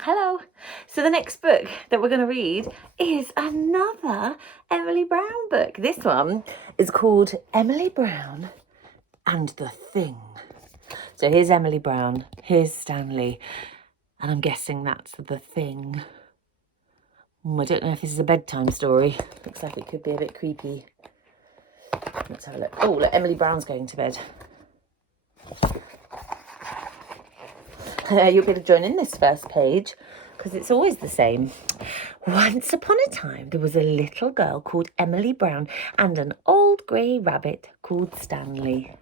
Hello. So the next book that we're going to read is another Emily Brown book. This one is called Emily Brown and the Thing. So here's Emily Brown, here's Stanley, and I'm guessing that's the thing. I don't know if this is a bedtime story. Looks like it could be a bit creepy. Let's have a look. Oh, look, Emily Brown's going to bed. You'll be able to join in this first page because it's always the same. Once upon a time, there was a little girl called Emily Brown and an old grey rabbit called Stanley.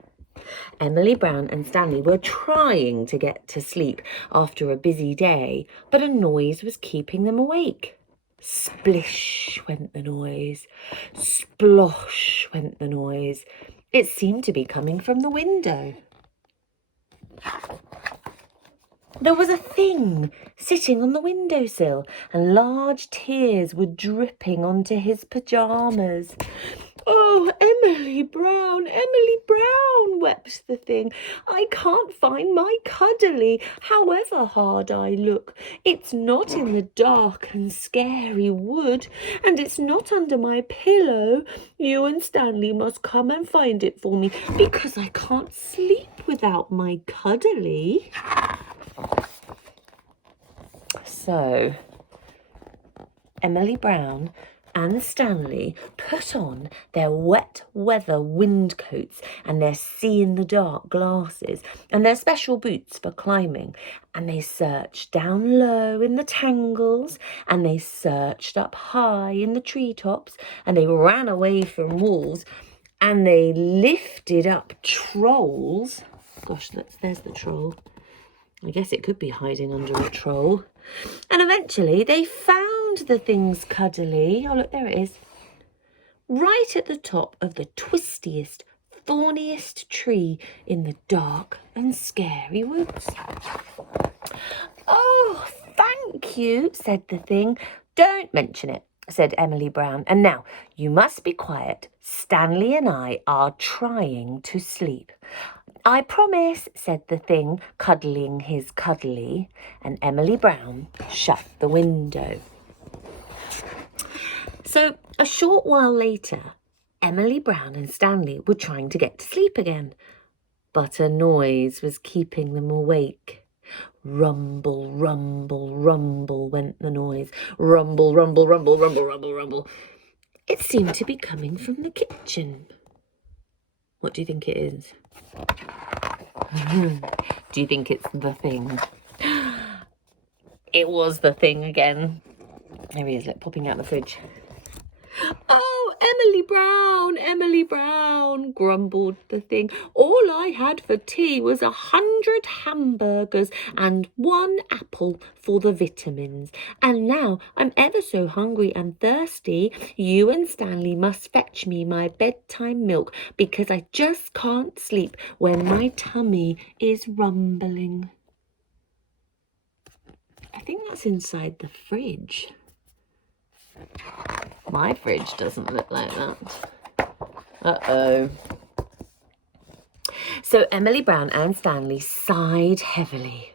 Emily Brown and Stanley were trying to get to sleep after a busy day, but a noise was keeping them awake. Splish went the noise. Splosh went the noise. It seemed to be coming from the window. There was a thing sitting on the windowsill, and large tears were dripping onto his pyjamas. "Oh, Emily Brown, Emily Brown," wept the thing. "I can't find my cuddly, however hard I look. It's not in the dark and scary wood, and it's not under my pillow. You and Stanley must come and find it for me, because I can't sleep without my cuddly." So, Emily Brown and Stanley put on their wet weather windcoats and their see-in-the-dark glasses and their special boots for climbing, and they searched down low in the tangles, and they searched up high in the treetops, and they ran away from wolves, and they lifted up trolls. Gosh, there's the troll. I guess it could be hiding under a troll. And eventually they found the thing's cuddly. Oh, look, there it is. Right at the top of the twistiest, thorniest tree in the dark and scary woods. "Oh, thank you," said the thing. "Don't mention it," said Emily Brown. "And now, you must be quiet. Stanley and I are trying to sleep." "I promise," said the thing, cuddling his cuddly, and Emily Brown shut the window. So, a short while later, Emily Brown and Stanley were trying to get to sleep again, but a noise was keeping them awake. Rumble, rumble, rumble went the noise. Rumble, rumble, rumble, rumble, rumble, rumble. It seemed to be coming from the kitchen. What do you think it is? Do you think it's the thing? It was the thing again. There he is, look, popping out the fridge. "Oh, Emily Brown," grumbled the thing. "All I had for tea was 100 hamburgers and 1 apple for the vitamins. And now I'm ever so hungry and thirsty. You and Stanley must fetch me my bedtime milk, because I just can't sleep when my tummy is rumbling." I think that's inside the fridge. My fridge doesn't look like that. Uh-oh. So Emily Brown and Stanley sighed heavily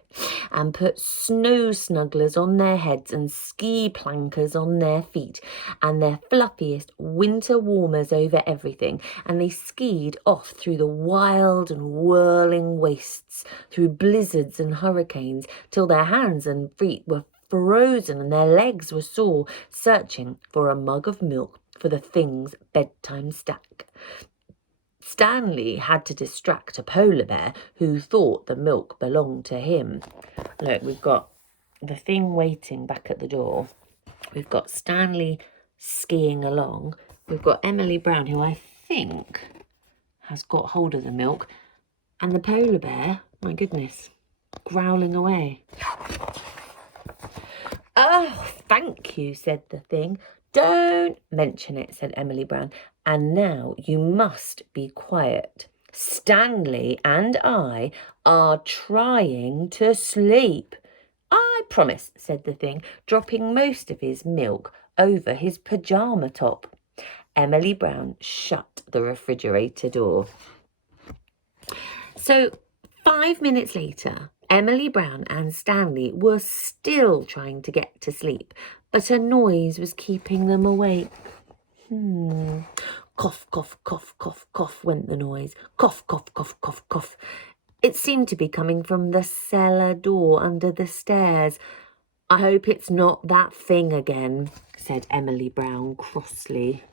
and put snow snugglers on their heads and ski plankers on their feet and their fluffiest winter warmers over everything, and they skied off through the wild and whirling wastes, through blizzards and hurricanes, till their hands and feet were frozen and their legs were sore, searching for a mug of milk for the thing's bedtime snack. Stanley had to distract a polar bear who thought the milk belonged to him. Look, we've got the thing waiting back at the door. We've got Stanley skiing along. We've got Emily Brown, who I think has got hold of the milk. And the polar bear, my goodness, growling away. "Oh, thank you," said the thing. "Don't mention it," said Emily Brown. "And now you must be quiet. Stanley and I are trying to sleep." "I promise," said the thing, dropping most of his milk over his pyjama top. Emily Brown shut the refrigerator door. So 5 minutes later, Emily Brown and Stanley were still trying to get to sleep, but a noise was keeping them awake. Cough, cough, cough, cough, cough went the noise. Cough, cough, cough, cough, cough. It seemed to be coming from the cellar door under the stairs. I hope it's not that thing again, said Emily Brown crossly.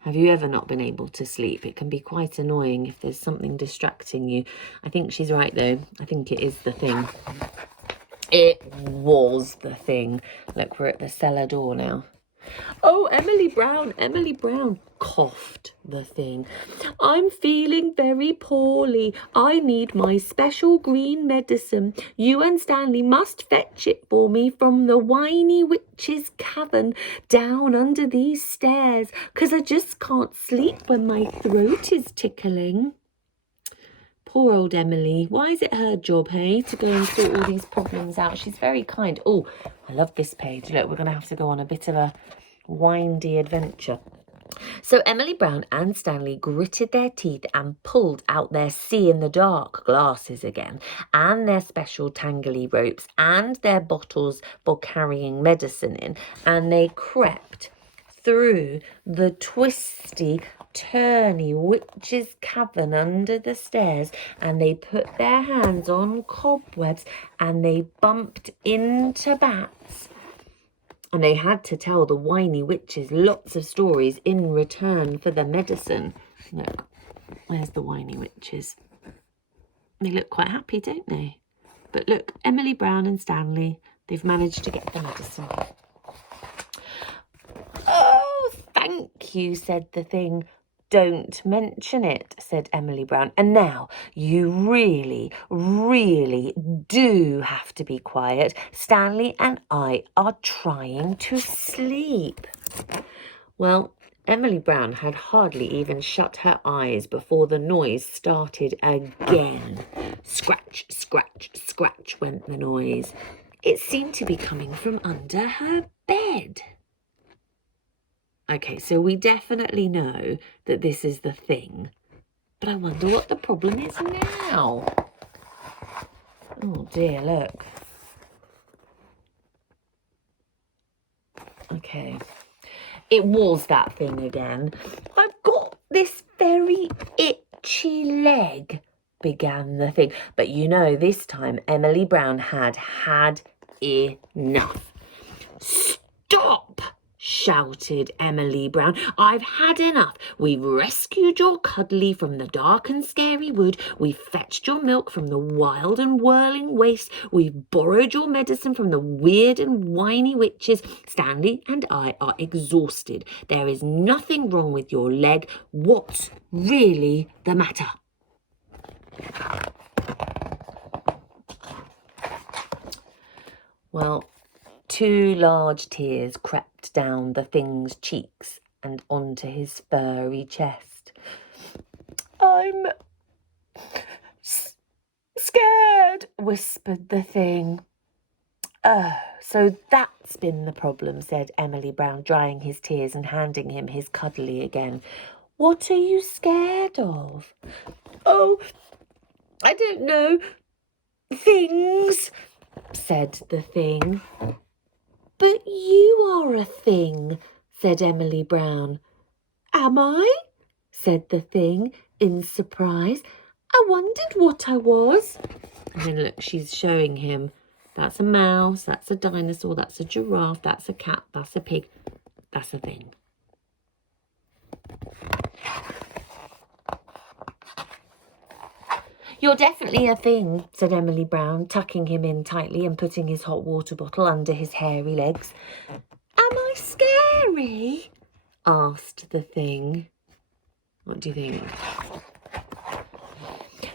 Have you ever not been able to sleep? It can be quite annoying if there's something distracting you. I think she's right, though. I think it is the thing. It was the thing. Look, we're at the cellar door now. Oh, Emily Brown, coughed the thing. I'm feeling very poorly. I need my special green medicine. You and Stanley must fetch it for me from the whiny witch's cavern down under these stairs, 'cause I just can't sleep when my throat is tickling. Poor old Emily. Why is it her job, hey, to go and sort all these problems out? She's very kind. Oh, I love this page. Look, we're going to have to go on a bit of a windy adventure. So Emily Brown and Stanley gritted their teeth and pulled out their see-in-the-dark glasses again, and their special tangly ropes, and their bottles for carrying medicine in, and they crept through the twisty, turny witch's cavern under the stairs, and they put their hands on cobwebs, and they bumped into bats. And they had to tell the whiny witches lots of stories in return for the medicine. Look, where's the whiny witches? They look quite happy, don't they? But look, Emily Brown and Stanley, they've managed to get the medicine. Oh, thank you, said the thing. Don't mention it, said Emily Brown. And now you really, really do have to be quiet. Stanley and I are trying to sleep. Well, Emily Brown had hardly even shut her eyes before the noise started again. Scratch, scratch, scratch went the noise. It seemed to be coming from under her bed. Okay, so we definitely know that this is the thing. But I wonder what the problem is now. Oh dear, look. Okay. It was that thing again. I've got this very itchy leg, began the thing. But you know, this time Emily Brown had enough. Stop! Shouted Emily Brown. I've had enough. We've rescued your cuddly from the dark and scary wood. We've fetched your milk from the wild and whirling waste. We've borrowed your medicine from the weird and whiny witches. Stanley and I are exhausted. There is nothing wrong with your leg. What's really the matter? Well, 2 large tears crept down the thing's cheeks and onto his furry chest. I'm scared, whispered the thing. Oh, so that's been the problem, said Emily Brown, drying his tears and handing him his cuddly again. What are you scared of? Oh, I don't know. Things, said the thing. But you are a thing, said Emily Brown. Am I? Said the thing in surprise. I wondered what I was. And then look, she's showing him. That's a mouse, that's a dinosaur, that's a giraffe, that's a cat, that's a pig, that's a thing. You're definitely a thing, said Emily Brown, tucking him in tightly and putting his hot water bottle under his hairy legs. Am I scary? Asked the thing. What do you think?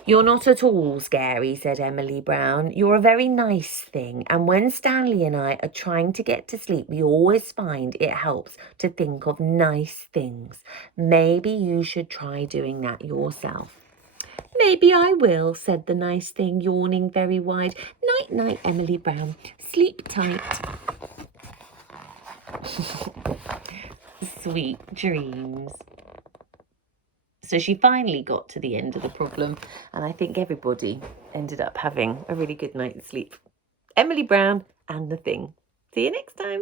You're not at all scary, said Emily Brown. You're a very nice thing, and when Stanley and I are trying to get to sleep, we always find it helps to think of nice things. Maybe you should try doing that yourself. Maybe I will, said the nice thing, yawning very wide. Night-night, Emily Brown. Sleep tight. Sweet dreams. So she finally got to the end of the problem, and I think everybody ended up having a really good night's sleep. Emily Brown and The Thing. See you next time.